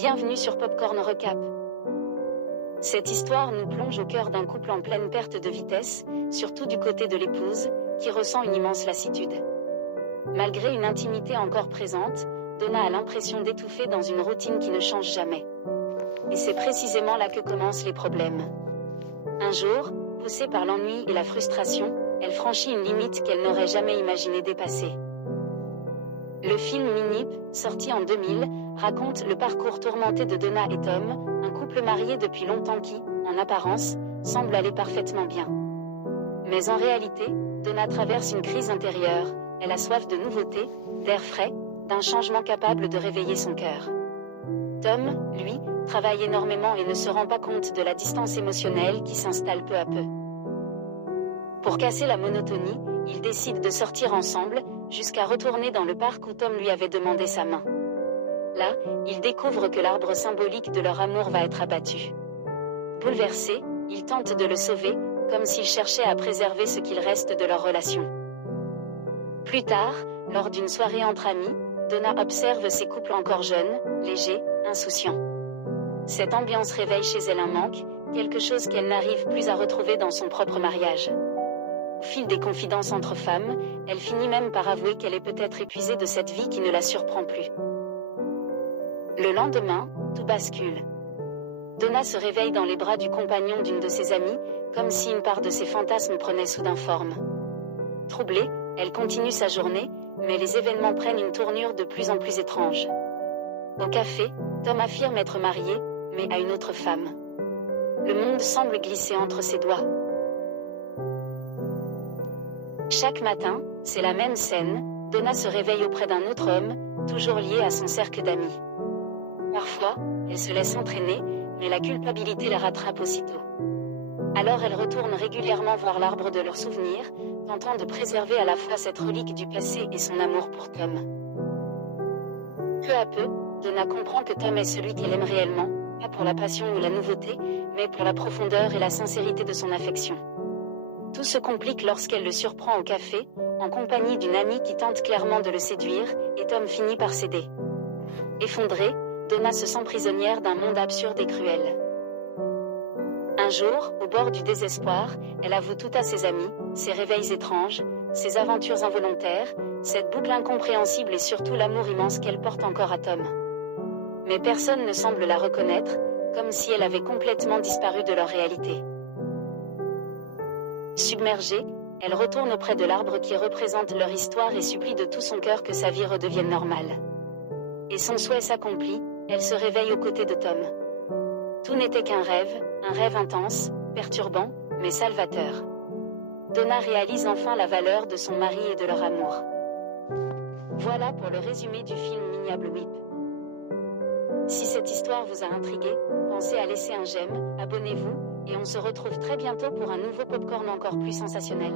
Bienvenue sur Popcorn Recap. Cette histoire nous plonge au cœur d'un couple en pleine perte de vitesse, surtout du côté de l'épouse, qui ressent une immense lassitude. Malgré une intimité encore présente, Donna a l'impression d'étouffer dans une routine qui ne change jamais. Et c'est précisément là que commencent les problèmes. Un jour, poussée par l'ennui et la frustration, elle franchit une limite qu'elle n'aurait jamais imaginé dépasser. Le film Minip, sorti en 2000, raconte le parcours tourmenté de Donna et Tom, un couple marié depuis longtemps qui, en apparence, semble aller parfaitement bien. Mais en réalité, Donna traverse une crise intérieure, elle a soif de nouveautés, d'air frais, d'un changement capable de réveiller son cœur. Tom, lui, travaille énormément et ne se rend pas compte de la distance émotionnelle qui s'installe peu à peu. Pour casser la monotonie, ils décident de sortir ensemble, jusqu'à retourner dans le parc où Tom lui avait demandé sa main. Là, ils découvrent que l'arbre symbolique de leur amour va être abattu. Bouleversés, ils tentent de le sauver, comme s'ils cherchaient à préserver ce qu'il reste de leur relation. Plus tard, lors d'une soirée entre amis, Donna observe ces couples encore jeunes, légers, insouciants. Cette ambiance réveille chez elle un manque, quelque chose qu'elle n'arrive plus à retrouver dans son propre mariage. Au fil des confidences entre femmes, elle finit même par avouer qu'elle est peut-être épuisée de cette vie qui ne la surprend plus. Le lendemain, tout bascule. Donna se réveille dans les bras du compagnon d'une de ses amies, comme si une part de ses fantasmes prenait soudain forme. Troublée, elle continue sa journée, mais les événements prennent une tournure de plus en plus étrange. Au café, Tom affirme être marié, mais à une autre femme. Le monde semble glisser entre ses doigts. Chaque matin, c'est la même scène, Donna se réveille auprès d'un autre homme, toujours lié à son cercle d'amis. Parfois, elle se laisse entraîner, mais la culpabilité la rattrape aussitôt. Alors elle retourne régulièrement voir l'arbre de leurs souvenirs, tentant de préserver à la fois cette relique du passé et son amour pour Tom. Peu à peu, Donna comprend que Tom est celui qu'elle aime réellement, pas pour la passion ou la nouveauté, mais pour la profondeur et la sincérité de son affection. Tout se complique lorsqu'elle le surprend au café, en compagnie d'une amie qui tente clairement de le séduire, et Tom finit par céder. Effondrée, Donna se sent prisonnière d'un monde absurde et cruel. Un jour, au bord du désespoir, elle avoue tout à ses amis, ses réveils étranges, ses aventures involontaires, cette boucle incompréhensible et surtout l'amour immense qu'elle porte encore à Tom. Mais personne ne semble la reconnaître, comme si elle avait complètement disparu de leur réalité. Submergée, elle retourne auprès de l'arbre qui représente leur histoire et supplie de tout son cœur que sa vie redevienne normale. Et son souhait s'accomplit, elle se réveille aux côtés de Tom. Tout n'était qu'un rêve intense, perturbant, mais salvateur. Donna réalise enfin la valeur de son mari et de leur amour. Voilà pour le résumé du film Minable Whip. Si cette histoire vous a intrigué, pensez à laisser un j'aime, abonnez-vous, et on se retrouve très bientôt pour un nouveau popcorn encore plus sensationnel.